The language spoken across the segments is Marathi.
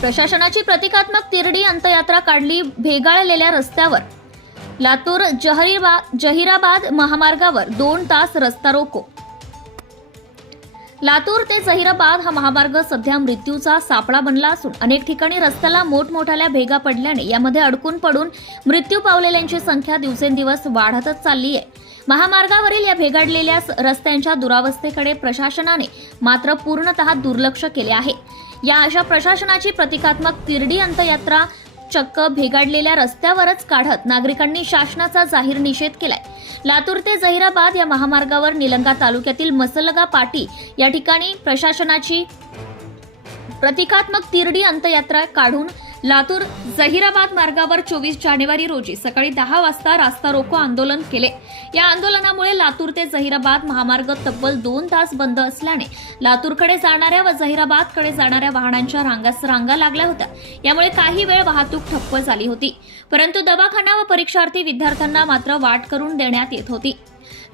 प्रशासनाची प्रतिकात्मक तिरडी अंतयात्रा काढली भेगाळलेल्या रस्त्यावर. लातूर जहरीबा जहिराबाद महामार्गावर दोन तास रस्ता रोको. लातूर ते जहिराबाद हा महामार्ग सध्या मृत्यूचा सापळा बनला असून अनेक ठिकाणी रस्त्याला मोठमोठ्या भेगा पडल्याने यामध्ये अडकून पडून मृत्यू पावलेल्यांची संख्या दिवसेंदिवस वाढतच चालली आहे. महामार्गावरील या भेगाडलेल्या स- रस्त्यांच्या दुरावस्थेकडे प्रशासनाने मात्र पूर्णतः दुर्लक्ष केले आहे. या अशा प्रशासनाची प्रतिकात्मक तिरडी अंतयात्रा चक्क भेगाडलेल्या रस्त्यावरच काढत नागरिकांनी शासनाचा जाहीर निषेध केलाय. लातूर ते जहिराबाद या महामार्गावर निलंगा तालुक्यातील मसलगा पाटी या ठिकाणी प्रशासनाची प्रतिकात्मक तिरडी अंतयात्रा काढून लातूर जहिराबाद मार्गावर चोवीस जानेवारी रोजी सकाळी दहा वाजता रास्ता रोको आंदोलन केले. या आंदोलनामुळे लातूर ते जहिराबाद महामार्ग तब्बल दोन तास बंद असल्याने लातूरकडे जाणाऱ्या व जहिराबादकडे जाणाऱ्या वाहनांच्या रांगास रांगा लागल्या होत्या. यामुळे काही वेळ वाहतूक ठप्प झाली होती. परंतु दवाखाना व परीक्षार्थी विद्यार्थ्यांना मात्र वाट करून देण्यात येत होती.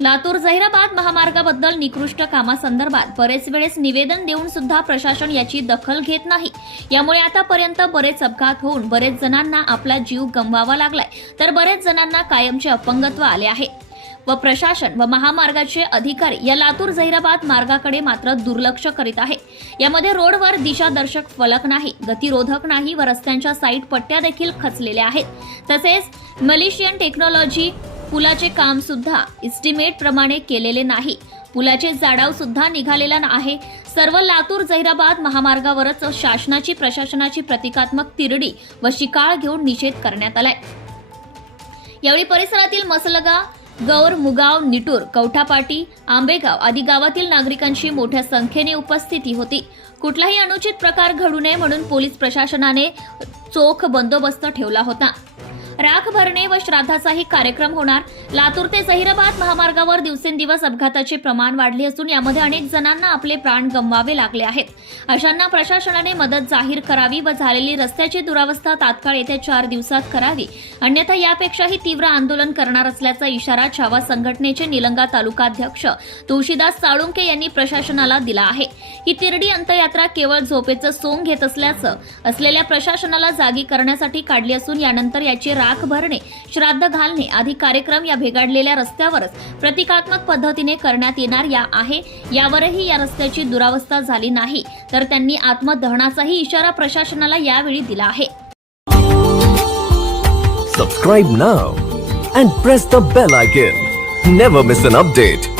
लातूर जहिराबाद महामार्गाबद्दल निकृष्ट कामासंदर्भात बरेच वेळेस निवेदन देऊन सुद्धा प्रशासन याची दखल घेत नाही. यामुळे आतापर्यंत बरेच अपघात होऊन बरेच जणांना आपला जीव गमवावा लागलाय. तर बरेच जणांना कायमचे अपंगत्व आले आहे. व प्रशासन व महामार्गाचे अधिकारी या लातूर जहिराबाद मार्गाकडे मात्र दुर्लक्ष करीत आहे. यामध्ये रोडवर दिशादर्शक फलक नाही गतिरोधक नाही व रस्त्यांच्या साईड पट्ट्या देखील खचलेल्या आहेत. तसेच मलेशियन टेक्नॉलॉजी पुलाचे काम सुद्धा इस्टिमेट प्रमाणे केलेले नाही. पुलाचे जाडाव सुद्धा निघालेला आहे सर्व लातूर जहिराबाद महामार्गावरच शासनाची प्रशासनाची प्रतिकात्मक तिरडी व शिकाळ घेऊन निषेध करण्यात आलाय. यावेळी परिसरातील मसलगा गौर मुगाव निटूर कवठापाटी आंबेगाव आदी गावातील नागरिकांची मोठ्या संख्येने उपस्थिती होती. कुठलाही अनुचित प्रकार घडू नये म्हणून पोलीस प्रशासनाने चोख बंदोबस्त ठेवला होता. राख भरणे व श्राद्धाचाही कार्यक्रम होणार. लातूर ते जहिराबाद महामार्गावर दिवसेंदिवस अपघाताचे प्रमाण वाढले असून यामध्ये अनेक जणांना आपले प्राण गमवावे लागले आहेत. अशांना प्रशासनाने मदत जाहीर करावी व झालेली रस्त्याची दुरावस्था तात्काळ येत्या चार दिवसात करावी. अन्यथा यापेक्षाही तीव्र आंदोलन करणार असल्याचा इशारा छावा संघटनेचे निलंगा तालुकाध्यक्ष तुळशीदास साळुंके यांनी प्रशासनाला दिला आहे. ही तिरडी अंतयात्रा केवळ झोपेचं सोंग घेत असल्याचं असलेल्या प्रशासनाला जागी करण्यासाठी काढली असून यानंतर याची राख भरणे श्राद्ध घालणे आदी कार्यक्रम या भेगाडलेल्या रस्त्यावरच प्रतिकात्मक पद्धतीने करण्यात येणार या आहे. यावरही या रस्त्याची दुरावस्था झाली नाही तर त्यांनी आत्मदहनाचाही इशारा प्रशासनाला यावेळी दिला आहे. Subscribe now and press the bell icon never miss an update